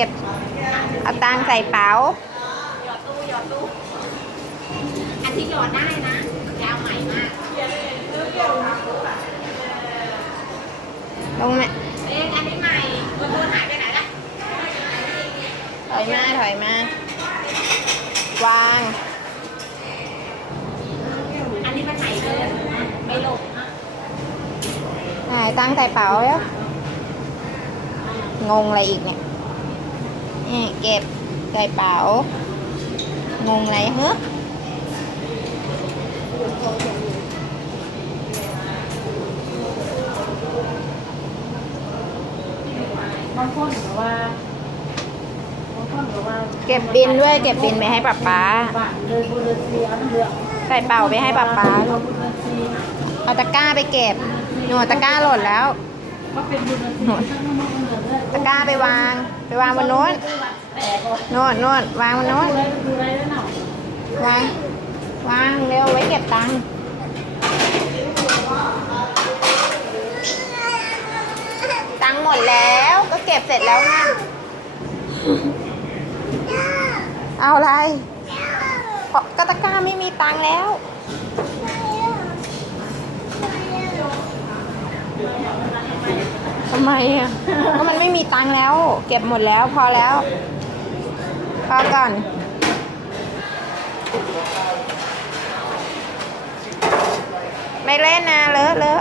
เก็บเอาตังค์ใส่เป๋าหยอดตู้หยอดตู้อันที่หยอดได้นะยาวใหม่มากลงมาเองอันนี้ใหม่ตัวตัวหายไปไหนล่ะถอยมาถอยมาวางอันนี้มันใหม่เลยไม่ลงนะไหนตังค์ใส่เป๋าแล้วงงอะไรอีกเนี่ย นี่เก็บใส่เป๋างงอะไรเฮ้บางคนบอกว่าบางคนบอกว่าเก็บบินด้วยเก็บบินไปให้ป๊าป๊าบ้านเลยบุรีซีอันเดือดใส่เป๋าไปให้ป๊าป๊าบุรีซีเอาตะกร้าไปเก็บหนูตะกร้าหล่นแล้ว ตะกร้าไปวาง ไปวางบนโน้นโน้นโน้นวางบนโน้นดูแลดูแลแล้วเนางวางเร็วไว้เก็บตังค์ตังค์หมดแล้วก็เก็บเสร็จแล้วไงเอาอะไรเพราะก็ตะกร้าไม่มีตังค์แล้ว ทำไมอะ ก็มันไม่มีตังค์แล้ว เก็บหมดแล้วพอแล้วพอก่อนไม่เล่นนะเลอะเลอะ